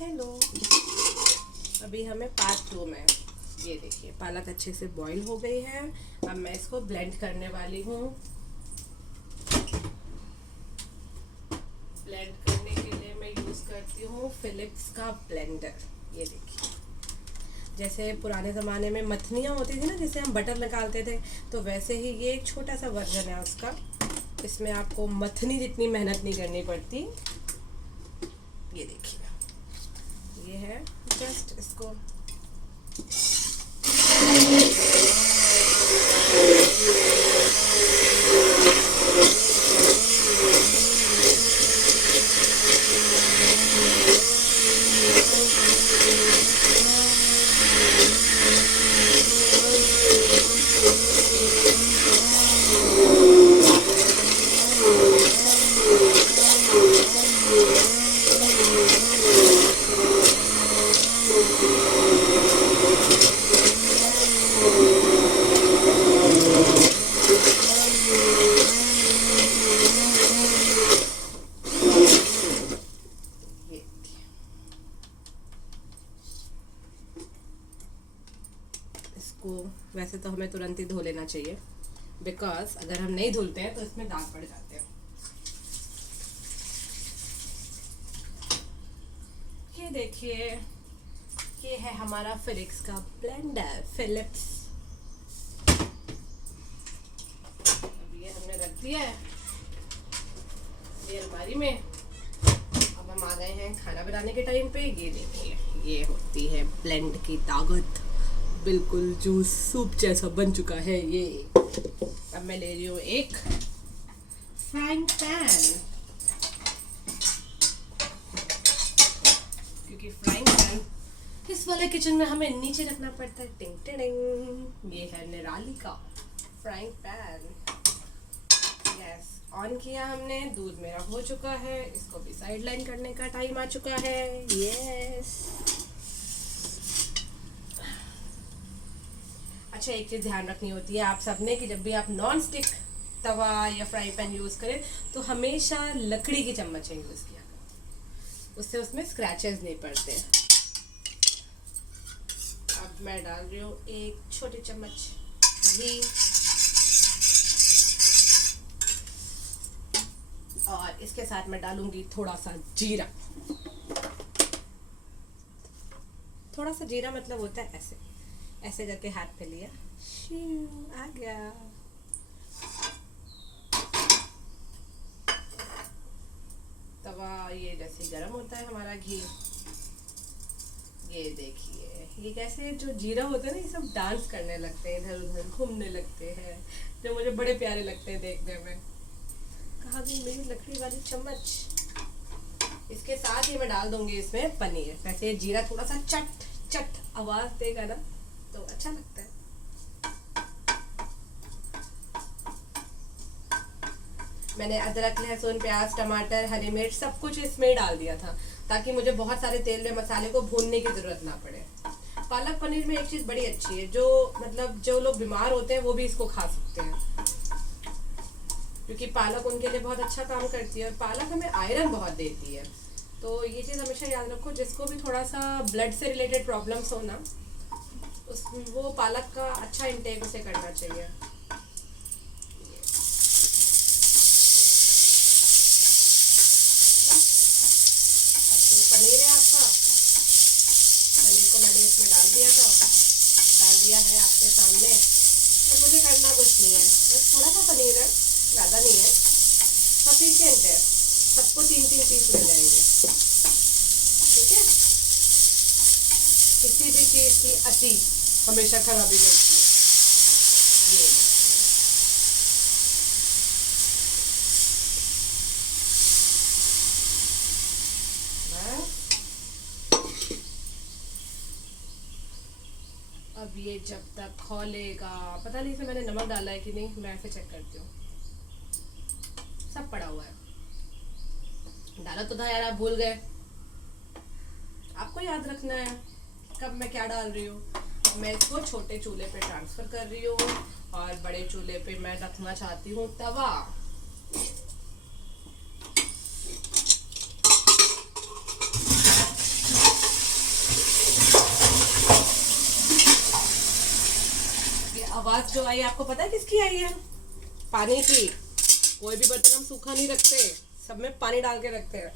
Hello. अभी हमें part 2 में ये देखिए पालक अच्छे से बॉईल हो गई है। अब मैं इसको ब्लेंड करने वाली हूँ। ब्लेंड करने के लिए मैं यूज़ करती हूँ फिलिप्स का ब्लेंडर। ये देखिए जैसे पुराने ज़माने में मथनियाँ होती थी ना, जिसे हम बटर निकालते थे, तो वैसे ही ये एक छोटा सा वर्जन है उसका। इसमें आपको मथनी जितनी मेहनत नहीं करनी पड़ती। ये देखिए ये है, जस्ट इसको इसको वैसे तो हमें तुरंत ही धो लेना चाहिए, बिकॉज अगर हम नहीं धुलते हैं तो इसमें दाग पड़ जाते हैं। ये देखिए ये है हमारा फिलिप्स का ब्लेंडर, फिलिप्स। अब ये हमने रख दिया है ये अलमारी में। अब हम आ गए हैं खाना बनाने के टाइम पे। ये देखिए ये होती है ब्लेंड की ताकत, बिल्कुल जूस सूप जैसा बन चुका है ये। अब मैं ले रही हूँ एक फ्राइंग पैन, क्योंकि फ्राइंग पैन इस वाले किचन में हमें नीचे रखना पड़ता है। टिंग टिंग, ये है निराली का फ्राइंग पैन। गैस ऑन किया हमने, दूध मेरा हो चुका है, इसको भी साइड लाइन करने का टाइम आ चुका है। यस। अच्छा, एक चीज़ ध्यान रखनी होती है आप सबने कि जब भी आप नॉन स्टिक तवा या फ्राई पैन यूज़ करें तो हमेशा लकड़ी की चम्मच यूज़ किया करें, उससे उसमें स्क्रैचेस नहीं पड़ते। अब मैं डाल रही हूँ एक छोटी चम्मच घी और इसके साथ मैं डालूंगी थोड़ा सा जीरा। थोड़ा सा जीरा मतलब होता है ऐसे ऐसे करके हाथ पे लिया, आ गया। तवा ये जैसे गरम होता है हमारा घी। ये देखिए ये कैसे जो जीरा होता है ना, ये सब डांस करने लगते हैं, इधर उधर घूमने लगते हैं, जो मुझे बड़े प्यारे लगते हैं देखने में। कहाँ गई मेरी लकड़ी वाली चम्मच। इसके साथ ही मैं डाल दूंगी इसमें पनीर। वैसे जीरा थोड़ा सा चट चट आवाज देगा ना तो अच्छा लगता है। मैंने अदरक लहसुन प्याज टमाटर हरी मिर्च सब कुछ इसमें डाल दिया था, ताकि मुझे बहुत सारे तेल में मसाले को भूनने की जरूरत ना पड़े। पालक पनीर में एक चीज बड़ी अच्छी है, जो मतलब जो लोग बीमार होते हैं वो भी इसको खा सकते हैं, क्योंकि पालक उनके लिए बहुत अच्छा काम करती है और पालक हमें आयरन बहुत देती है। तो ये चीज़ हमेशा याद रखो, जिसको भी थोड़ा सा ब्लड से रिलेटेड प्रॉब्लम्स हो ना, वो पालक का अच्छा इंटेक उसे करना चाहिए। अब जो पनीर है आपका, पनीर को मैंने इसमें डाल दिया है आपके सामने। अब मुझे करना कुछ नहीं है, बस थोड़ा सा पनीर है, ज़्यादा नहीं है, सफिशिएंट है, सबको 3-3 पीस मिल जाएंगे। ठीक है, किसी भी चीज़ की अति हमेशा खराबी करती है। ये अब ये जब तक खौलेगा, पता नहीं इसमें मैंने नमक डाला है कि नहीं, मैं ऐसे चेक करती हूँ। सब पड़ा हुआ है, डाला तो था यार, आप भूल गए। आपको याद रखना है कब मैं क्या डाल रही हूँ। मैं इसको छोटे चूल्हे पे ट्रांसफर कर रही हूँ और बड़े चूल्हे पे मैं रखना चाहती हूँ तवा। आवाज जो आई आपको पता है किसकी आई है? पानी की। कोई भी बर्तन हम सूखा नहीं रखते, सब में पानी डाल के रखते हैं।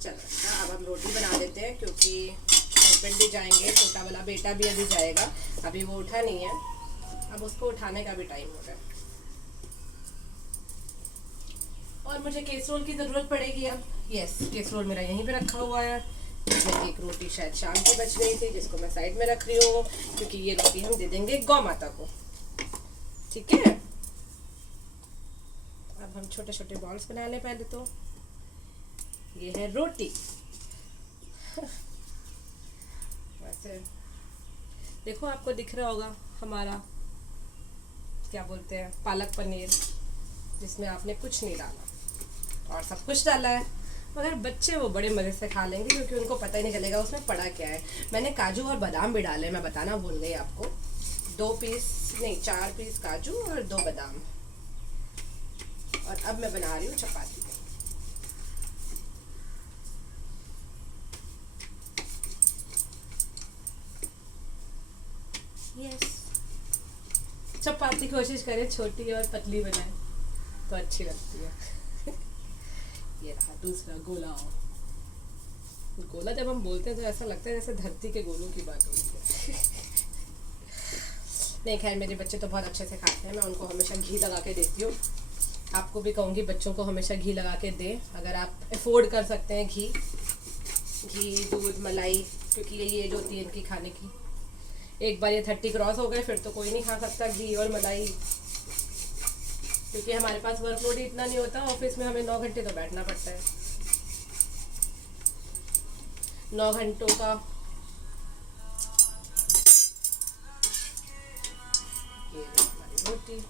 चलो अब हम रोटी बना देते हैं, क्योंकि हस्बैंड भी जाएंगे, छोटा वाला बेटा भी अभी जाएगा, अभी वो उठा नहीं है, अब उसको उठाने का भी टाइम हो रहा है। और मुझे केसरोल की ज़रूरत पड़ेगी अब। यस, केसरोल मेरा यहीं पे रखा हुआ है, जिसमें एक रोटी शायद शाम की बच गई थी, जिसको मैं साइड में रख रही हूँ, क्योंकि ये रोटी हम दे देंगे गौ माता को। ठीक है, अब हम छोटे छोटे बॉल्स बना लें पहले तो। ये है रोटी। वैसे देखो, आपको दिख रहा होगा हमारा क्या बोलते हैं, पालक पनीर, जिसमें आपने कुछ नहीं डाला और सब कुछ डाला है। मगर बच्चे वो बड़े मज़े से खा लेंगे, क्योंकि उनको पता ही नहीं चलेगा उसमें पड़ा क्या है। मैंने काजू और बादाम भी डाले, मैं बताना भूल गई आपको। 4 पीस काजू और 2 बादाम। और अब मैं बना रही हूँ चपाती। यस, चपाती कोशिश करें छोटी और पतली बनाए तो अच्छी लगती है। ये रहा दूसरा गोला। गोला जब हम बोलते हैं तो ऐसा लगता है जैसे धरती के गोलों की बात होती है। नहीं खैर, मेरे बच्चे तो बहुत अच्छे से खाते हैं, मैं उनको हमेशा घी लगा के देती हूँ। आपको भी कहूँगी बच्चों को हमेशा घी लगा के दें, अगर आप अफोर्ड कर सकते हैं। घी, दूध, मलाई, क्योंकि यही एज होती है इनकी खाने की। एक बार ये 30 क्रॉस हो गए फिर तो कोई नहीं खा सकता घी और मलाई, क्योंकि हमारे पास वर्कलोड ही इतना नहीं होता। ऑफिस में हमें 9 घंटे तो बैठना पड़ता है। 9 घंटों का ये हमारी रोटी।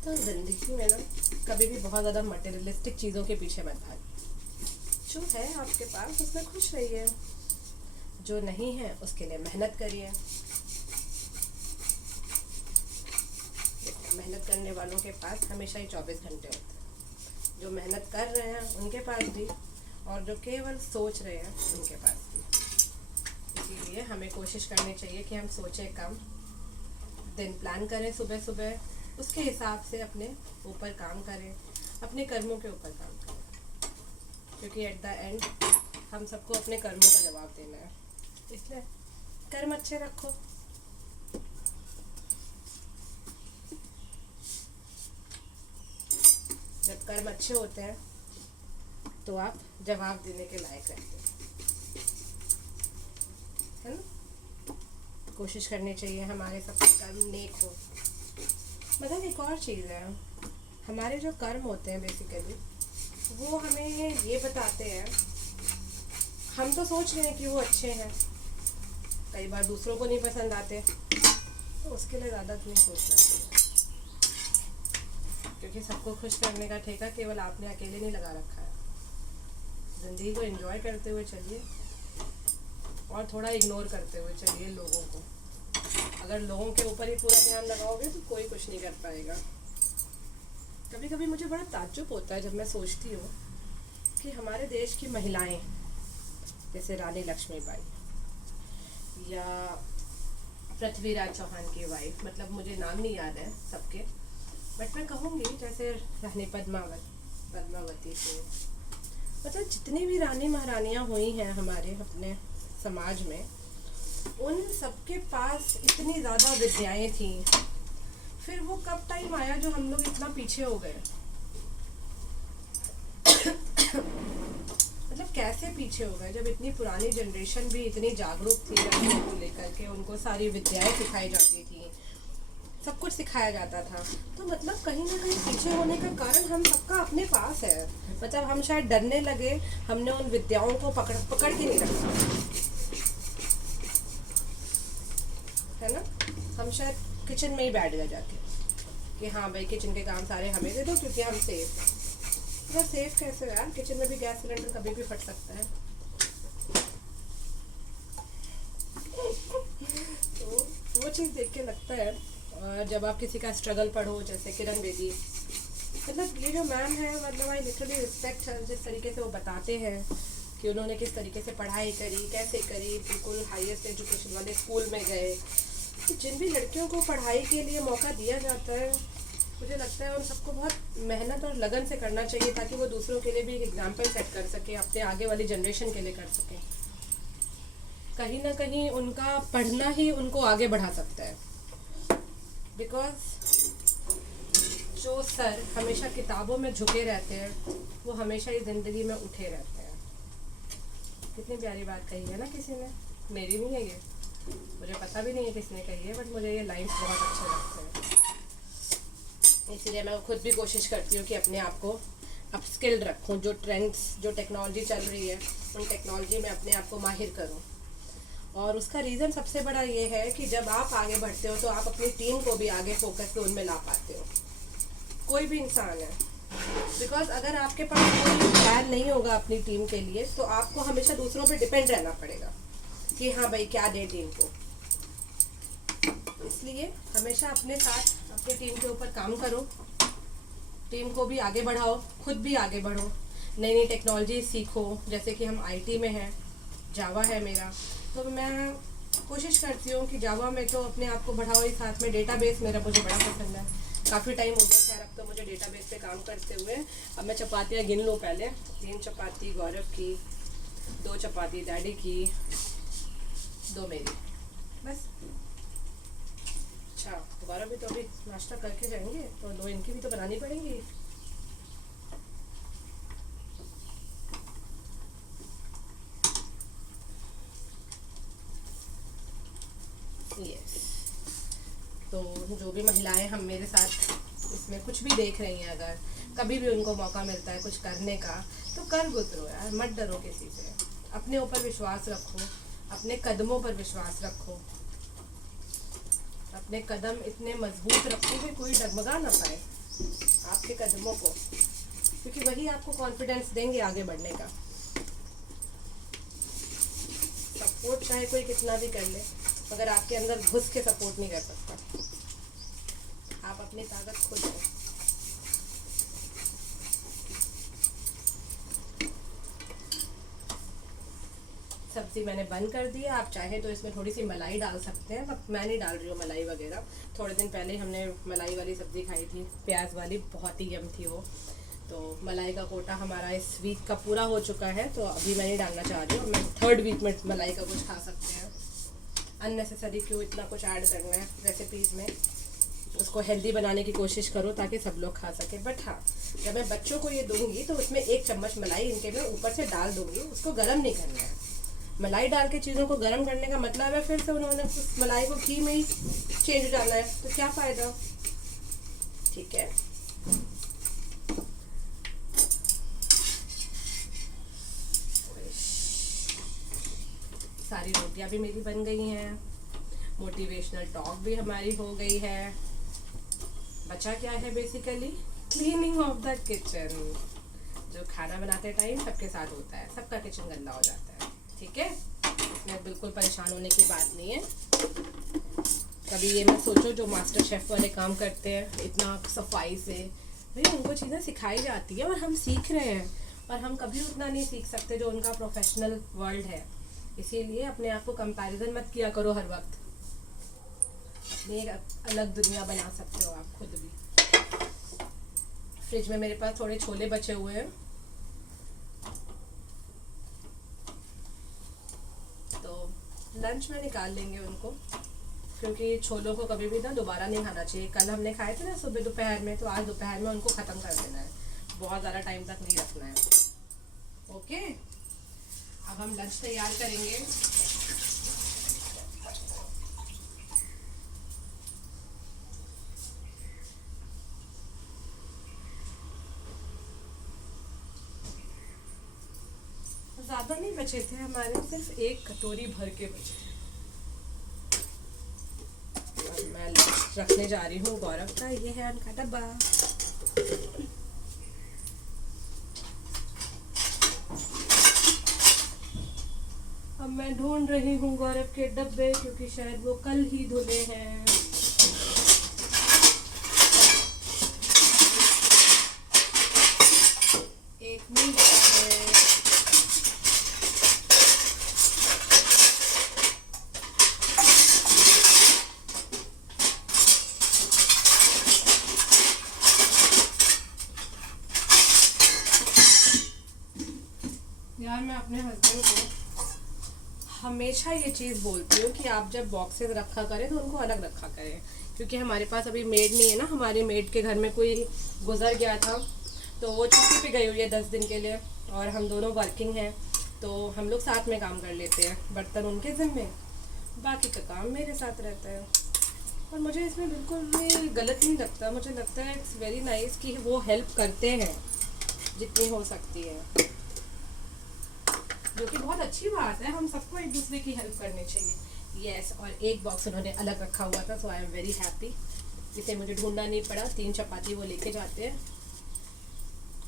तो ज़िंदगी में ना कभी भी बहुत ज़्यादा मटेरियलिस्टिक चीज़ों के पीछे मत भागिए। जो है आपके पास उसमें खुश रहिए, जो नहीं है उसके लिए मेहनत करिए। मेहनत करने वालों के पास हमेशा ही 24 घंटे होते हैं। जो मेहनत कर रहे हैं उनके पास भी, और जो केवल सोच रहे हैं उनके पास भी। इसीलिए हमें कोशिश करनी चाहिए कि हम सोचें कम, दिन प्लान करें सुबह सुबह, उसके हिसाब से अपने ऊपर काम करें, अपने कर्मों के ऊपर काम करें, क्योंकि एट द एंड हम सबको अपने कर्मों का जवाब देना है। इसलिए कर्म अच्छे रखो। जब कर्म अच्छे होते हैं तो आप जवाब देने के लायक रहते हैं, है ना। कोशिश करनी चाहिए हमारे सबके कर्म नेक हो। मतलब एक और चीज़ है, हमारे जो कर्म होते हैं बेसिकली वो हमें ये बताते हैं, हम तो सोच रहे हैं कि वो अच्छे हैं, कई बार दूसरों को नहीं पसंद आते, तो उसके लिए ज़्यादा नहीं सोचना चाहिए, क्योंकि सबको खुश करने का ठेका केवल आपने अकेले नहीं लगा रखा है। ज़िंदगी को एंजॉय करते हुए चलिए और थोड़ा इग्नोर करते हुए चलिए लोगों को। अगर लोगों के ऊपर ही पूरा ध्यान लगाओगे तो कोई कुछ नहीं कर पाएगा। कभी कभी मुझे बड़ा ताज्जुब होता है जब मैं सोचती हूँ कि हमारे देश की महिलाएं, जैसे रानी लक्ष्मीबाई या पृथ्वीराज चौहान की वाइफ, मतलब मुझे नाम नहीं याद है सबके, बट मैं कहूँगी जैसे रानी पद्मावती से, मतलब जितनी भी रानी महारानियाँ हुई हैं हमारे अपने समाज में, उन सबके पास इतनी ज़्यादा विद्याएं थी। फिर वो कब टाइम आया जो हम लोग इतना पीछे हो गए? मतलब कैसे पीछे हो गए, जब इतनी पुरानी जनरेशन भी इतनी जागरूक थी लड़कियों को लेकर के, उनको सारी विद्याएं सिखाई जाती थी, सब कुछ सिखाया जाता था। तो मतलब कहीं ना कहीं पीछे होने का कारण हम सबका अपने पास है। मतलब हम शायद डरने लगे, हमने उन विद्याओं को पकड़ के नहीं रखा। हम शायद किचन में ही बैठ गए जाके कि हाँ भाई किचन के काम सारे हमें दे दो क्योंकि हम सेफ हैं। यार सेफ कैसे यार, किचन में भी गैस सिलेंडर कभी भी फट सकता है। तो वो चीज़ देख के लगता है। और जब आप किसी का स्ट्रगल पढ़ो जैसे किरण बेदी, मतलब ये जो मैम है, मतलब आई लिटरली रिस्पेक्ट है जिस तरीके से वो बताते हैं कि उन्होंने किस तरीके से पढ़ाई करी, कैसे करी, बिल्कुल हाईएस्ट एजुकेशन वाले स्कूल में गए। तो जिन भी लड़कियों को पढ़ाई के लिए मौका दिया जाता है, मुझे लगता है उन सबको बहुत मेहनत और लगन से करना चाहिए ताकि वो दूसरों के लिए भी एक एग्जाम्पल सेट कर सके, अपने आगे वाली जनरेशन के लिए कर सकें। कहीं ना कहीं उनका पढ़ना ही उनको आगे बढ़ा सकता है। बिकॉज जो सर हमेशा किताबों में झुके रहते हैं वो हमेशा ही ज़िंदगी में उठे रहते हैं। कितनी प्यारी बात कही है ना किसी ने, मेरी नहीं है ये, मुझे पता भी नहीं है किसने कही है, बट मुझे ये लाइन्स बहुत अच्छे लगते हैं। इसीलिए मैं खुद भी कोशिश करती हूँ कि अपने आप को अपस्किल्ड रखूँ। जो ट्रेंड्स, जो टेक्नोलॉजी चल रही है उन टेक्नोलॉजी में अपने आप को माहिर करूँ। और उसका रीज़न सबसे बड़ा ये है कि जब आप आगे बढ़ते हो तो आप अपनी टीम को भी आगे फोकस जोन में ला पाते हो। कोई भी इंसान है, बिकॉज अगर आपके पास कोई प्लान नहीं होगा अपनी टीम के लिए तो आपको हमेशा दूसरों पे डिपेंड रहना पड़ेगा कि हाँ भाई क्या दे टीम को। इसलिए हमेशा अपने साथ अपनी टीम के ऊपर काम करो, टीम को भी आगे बढ़ाओ, खुद भी आगे बढ़ो, नई नई टेक्नोलॉजी सीखो। जैसे कि हम आईटी में हैं, जावा है मेरा, तो मैं कोशिश करती हूँ कि जावा में तो अपने आप को बढ़ाओ ही, साथ में डेटाबेस मेरा मुझे बड़ा पसंद है। काफ़ी टाइम हो गया खैर अब तो मुझे डेटाबेस पे काम करते हुए। अब मैं चपातियाँ गिन लूँ पहले, 3 चपाती गौरव की, 2 चपाती डैडी की, 2 मेरी, बस। अच्छा गौरव भी तो अभी नाश्ता करके जाएंगे तो 2 इनकी भी तो बनानी पड़ेंगी। यस, तो जो भी महिलाएं हम मेरे साथ इसमें कुछ भी देख रही हैं, अगर कभी भी उनको मौका मिलता है कुछ करने का तो कर गुजरो यार, मत डरो किसी से। अपने ऊपर विश्वास रखो, अपने कदमों पर विश्वास रखो, अपने कदम इतने मजबूत रखो कि कोई डगमगा ना पाए आपके कदमों को, क्योंकि वही आपको कॉन्फिडेंस देंगे आगे बढ़ने का। सपोर्ट चाहे कोई कितना भी कर ले, मगर आपके अंदर घुस के सपोर्ट नहीं कर सकता। आप अपनी ताकत खुद हो। सब्जी मैंने बंद कर दी है, आप चाहे तो इसमें थोड़ी सी मलाई डाल सकते हैं, बट मैं नहीं डाल रही हूँ मलाई वगैरह। थोड़े दिन पहले हमने मलाई वाली सब्ज़ी खाई थी, प्याज वाली, बहुत ही यम थी वो। तो मलाई का कोटा हमारा इस वीक का पूरा हो चुका है, तो अभी मैं नहीं डालना चाह रही हूँ। मैं 3rd वीक में मलाई का कुछ खा सकते हैं। अननेसेसरी क्यों इतना कुछ ऐड करना है रेसिपीज़ में, उसको हेल्दी बनाने की कोशिश करो ताकि सब लोग खा सकें। बट हाँ, जब मैं बच्चों को ये दूंगी तो उसमें 1 चम्मच मलाई इनके मैं ऊपर से डाल दूंगी, उसको गर्म नहीं करना है। मलाई डाल के चीज़ों को गर्म करने का मतलब है फिर से उन्होंने उस मलाई को घी में ही चेंज डालना है, तो क्या फ़ायदा। ठीक है, सारी रोटियां भी मेरी बन गई हैं, मोटिवेशनल टॉक भी हमारी हो गई है। बचा क्या है basically, cleaning of the kitchen, जो खाना बनाते टाइम सबके साथ होता है, सबका किचन गंदा हो जाता है। ठीक है, इसमें बिल्कुल परेशान होने की बात नहीं है। कभी ये मत सोचो जो मास्टर शेफ़ वाले काम करते हैं इतना सफाई से, भाई उनको चीज़ें सिखाई जाती है और हम सीख रहे हैं, और हम कभी उतना नहीं सीख सकते जो उनका प्रोफेशनल वर्ल्ड है। इसीलिए अपने आप को कंपैरिजन मत किया करो हर वक्त, अपनी एक अलग दुनिया बना सकते हो आप खुद भी। फ्रिज में मेरे पास थोड़े छोले बचे हुए हैं, तो लंच में निकाल लेंगे उनको, क्योंकि छोलों को कभी भी ना दोबारा नहीं खाना चाहिए। कल हमने खाए थे ना सुबह दोपहर में, तो आज दोपहर में उनको ख़त्म कर देना है, बहुत ज़्यादा टाइम तक नहीं रखना है। ओके, अब हम लंच तैयार करेंगे। ज़्यादा नहीं बचे थे हमारे, सिर्फ 1 कटोरी भर के बचे। मैं रखने जा रही हूँ गौरव का। ये है उनका डब्बा। अब मैं ढूंढ रही हूँ गौरव के डब्बे, क्योंकि शायद वो कल ही धुले हैं। एक मिनट है। यार मैं अपने हस्बैंड को हमेशा ये चीज़ बोलती हूँ कि आप जब बॉक्सेस रखा करें तो उनको अलग रखा करें, क्योंकि हमारे पास अभी मेड नहीं है ना। हमारी मेड के घर में कोई गुजर गया था, तो वो छुट्टी पे गई हुई है 10 दिन के लिए, और हम दोनों वर्किंग हैं, तो हम लोग साथ में काम कर लेते हैं। बर्तन उनके ज़िम्मे, बाकी का काम मेरे साथ रहता है। और मुझे इसमें बिल्कुल भी गलत नहीं लगता। मुझे लगता है इट्स वेरी नाइस कि वो हेल्प करते हैं जितनी हो सकती है, जो कि बहुत अच्छी बात है। हम सबको एक दूसरे की हेल्प करनी चाहिए। यस, और एक बॉक्स उन्होंने अलग रखा हुआ था, सो आई एम वेरी हैप्पी। इसे मुझे ढूंढना नहीं पड़ा। 3 चपाती वो लेके जाते हैं,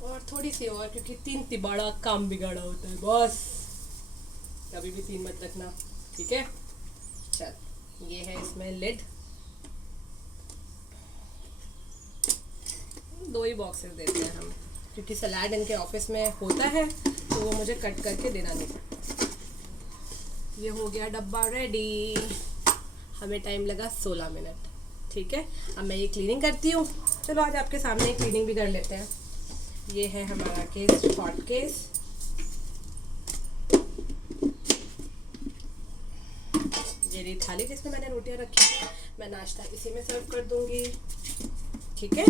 और थोड़ी सी और, क्योंकि 3 तिबाड़ा काम बिगाड़ा होता है बॉस। कभी भी 3 मत रखना, ठीक है। चल, ये है इसमें लिड। 2 ही बॉक्सेस देते हैं हम, क्योंकि सलाद इनके ऑफिस में होता है, तो वो मुझे कट करके देना नहीं पड़ता। ये हो गया डब्बा रेडी। हमें टाइम लगा 16 मिनट, ठीक है। अब मैं ये क्लीनिंग करती हूँ। चलो आज आपके सामने ही क्लीनिंग भी कर लेते हैं। ये है हमारा केस, हॉट केस। ये रही थाली जिसमें मैंने रोटियां रखी थी। मैं नाश्ता इसी में सर्व कर दूंगी, ठीक है।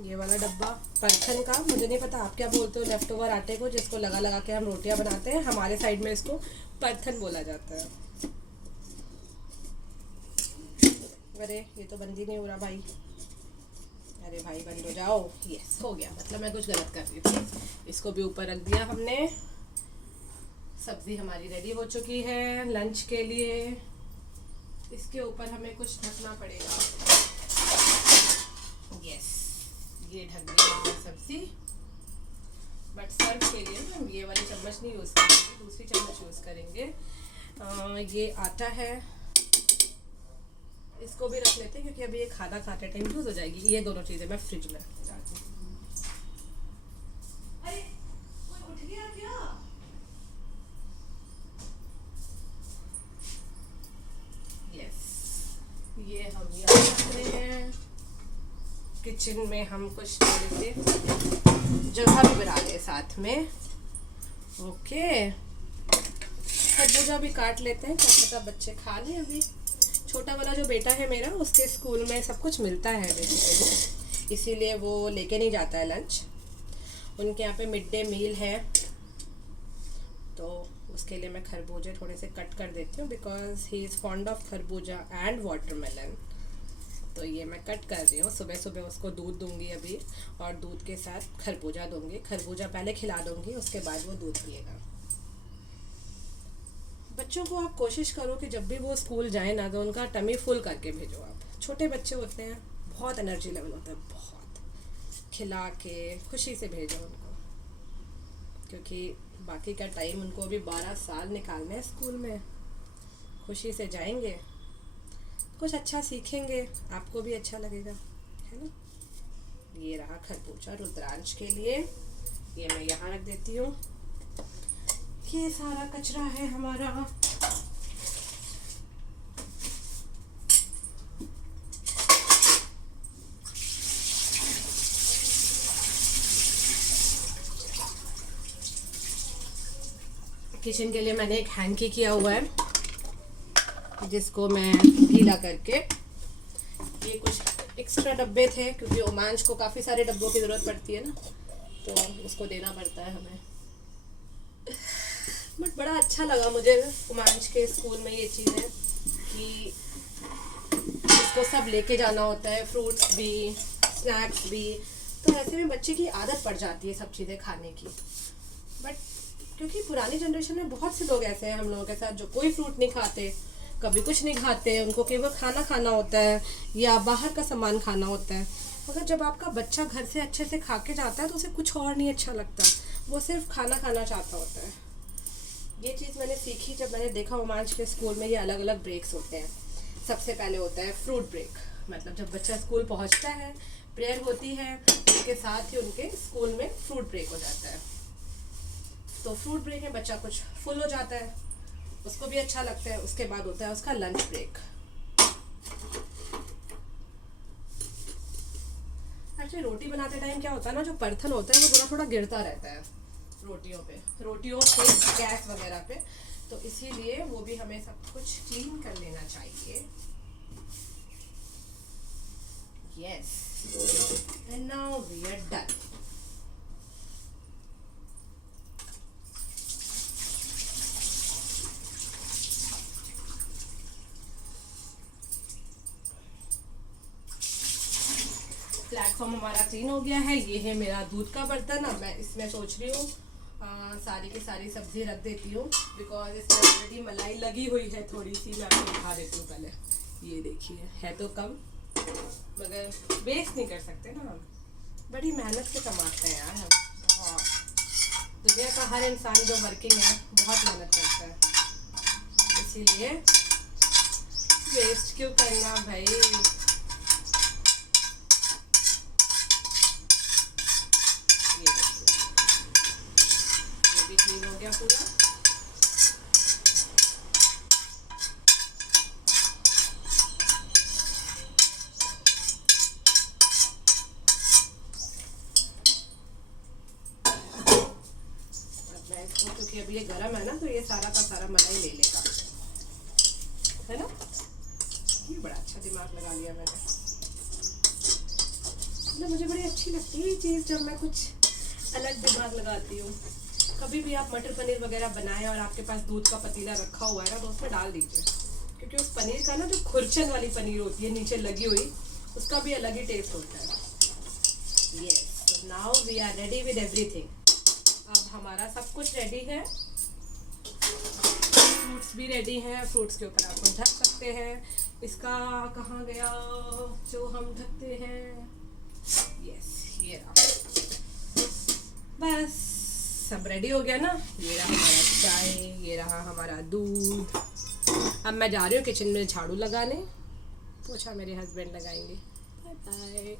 ये वाला डब्बा परथन का, मुझे नहीं पता आप क्या बोलते हो लेफ्ट ओवर आटे को, जिसको लगा लगा के हम रोटियां बनाते हैं। हमारे साइड में इसको परथन बोला जाता है। अरे ये तो बंद ही नहीं हो रहा भाई। अरे भाई बंद हो जाओ। यस, हो गया। मतलब मैं कुछ गलत कर रही थी। इसको भी ऊपर रख दिया हमने। सब्जी हमारी रेडी हो चुकी है लंच के लिए। इसके ऊपर हमें कुछ ढकना पड़ेगा। यस, ये ढक दी सब्जी। बट सर्व के लिए हम ये वाली चम्मच नहीं यूज़ करेंगे, दूसरी चम्मच यूज़ करेंगे। ये आटा है, इसको भी रख लेते हैं, क्योंकि अभी ये खाना खाते टाइम यूज़ हो जाएगी। ये दोनों चीज़ें मैं फ्रिज में रखने जाती हूँ। अरे कोई उठ गया क्या? यस, ये हम यहाँ रख रहे हैं। किचन में हम कुछ थोड़ी सी जगह भी बना रहे साथ में। ओके, खरबूजा भी काट लेते हैं, क्या पता बच्चे खा लें। अभी छोटा वाला जो बेटा है मेरा, उसके स्कूल में सब कुछ मिलता है बेसिकली, इसीलिए वो लेके नहीं जाता है लंच। उनके यहाँ पे मिड डे मील है, तो उसके लिए मैं खरबूजे थोड़े से कट कर देती हूँ, because he is fond of खरबूजा एंड वाटरमेलन। तो ये मैं कट कर रही हूँ। सुबह सुबह उसको दूध दूंगी अभी, और दूध के साथ खरबूजा दूंगी। खरबूजा पहले खिला दूंगी, उसके बाद वो दूध पिएगा। बच्चों को आप कोशिश करो कि जब भी वो स्कूल जाए ना, तो उनका टमी फुल करके भेजो। आप छोटे बच्चे होते हैं, बहुत एनर्जी लेवल होता है, बहुत खिला के खुशी से भेजो उनको, क्योंकि बाकी का टाइम उनको अभी 12 साल निकालने हैं स्कूल में। खुशी से जाएंगे, कुछ अच्छा सीखेंगे, आपको भी अच्छा लगेगा, है ना। ये रहा खरबूजा रुद्रांश के लिए। ये मैं यहाँ रख देती हूँ। ये सारा कचरा है हमारा। किचन के लिए मैंने एक हैंकी किया हुआ है, जिसको मैं गीला करके, ये कुछ एक्स्ट्रा डब्बे थे, क्योंकि ओमांश को काफ़ी सारे डब्बों की ज़रूरत पड़ती है ना, तो उसको देना पड़ता है हमें। बट बड़ा अच्छा लगा मुझे ओमांश के स्कूल में ये चीज़ है कि उसको सब लेके जाना होता है, फ्रूट्स भी, स्नैक्स भी। तो ऐसे में बच्चे की आदत पड़ जाती है सब चीज़ें खाने की। बट क्योंकि पुरानी जनरेशन में बहुत से लोग ऐसे हैं हम लोगों के साथ, जो कोई फ्रूट नहीं खाते, कभी कुछ नहीं खाते, उनको केवल खाना खाना होता है या बाहर का सामान खाना होता है। मगर जब आपका बच्चा घर से अच्छे से खा के जाता है तो उसे कुछ और नहीं अच्छा लगता, वो सिर्फ खाना खाना चाहता होता है। ये चीज़ मैंने सीखी जब मैंने देखा रोमांच के स्कूल में ये अलग अलग ब्रेक्स होते हैं। सबसे पहले होता है फ्रूट ब्रेक, मतलब जब बच्चा स्कूल पहुंचता है, प्रेयर होती है, उसके साथ ही उनके स्कूल में फ्रूट ब्रेक हो जाता है। तो फ्रूट ब्रेक में बच्चा कुछ फुल हो जाता है, उसको भी अच्छा लगता है। उसके बाद होता है उसका लंच ब्रेक। एक्चुअली रोटी बनाते टाइम क्या होता है ना, जो बर्तन होता है वो थोड़ा थोड़ा गिरता रहता है रोटियों पे गैस वगैरह पे, तो इसीलिए वो भी हमें सब कुछ क्लीन कर लेना चाहिए। Yes, and now we are done. Platform हमारा क्लीन हो गया है। ये है मेरा दूध का बर्तन। अब मैं इसमें सोच रही हूँ सारी की सारी सब्जी रख देती हूँ, बिकॉज इसमें ऑलरेडी मलाई लगी हुई है थोड़ी सी। मैं आपको दिखा देती हूँ पहले, ये देखिए, है तो कम मगर वेस्ट नहीं कर सकते ना हम, बड़ी मेहनत से कमाते हैं यार हम। और दुनिया का हर इंसान जो वर्किंग है बहुत मेहनत करता है, इसीलिए वेस्ट क्यों करना भाई। क्लीन हो गया पूरा। मैं इसको, क्योंकि अभी ये गर्म है ना, तो ये सारा का सारा मलाई ले लेगा, है ना। ये बड़ा अच्छा दिमाग लगा लिया मैंने, मतलब मुझे बड़ी अच्छी लगती है ये चीज़ जब मैं कुछ अलग दिमाग लगाती हूँ। कभी भी आप मटर पनीर वगैरह बनाएं और आपके पास दूध का पतीला रखा हुआ है ना, तो उसमें डाल दीजिए, क्योंकि उस पनीर का ना जो खुरचन वाली पनीर होती है नीचे लगी हुई, उसका भी अलग ही टेस्ट होता है। Yes, now we are ready with everything. अब हमारा सब कुछ रेडी है, फ्रूट्स भी रेडी हैं। फ्रूट्स के ऊपर आप ढक सकते हैं। इसका कहाँ गया जो हम ढकते हैं, यस ये रहा। बस सब रेडी हो गया ना। ये रहा हमारा चाय, ये रहा हमारा दूध। अब मैं जा रही हूँ किचन में झाड़ू लगाने, पोछा मेरे हस्बैंड लगाएंगे। Bye bye.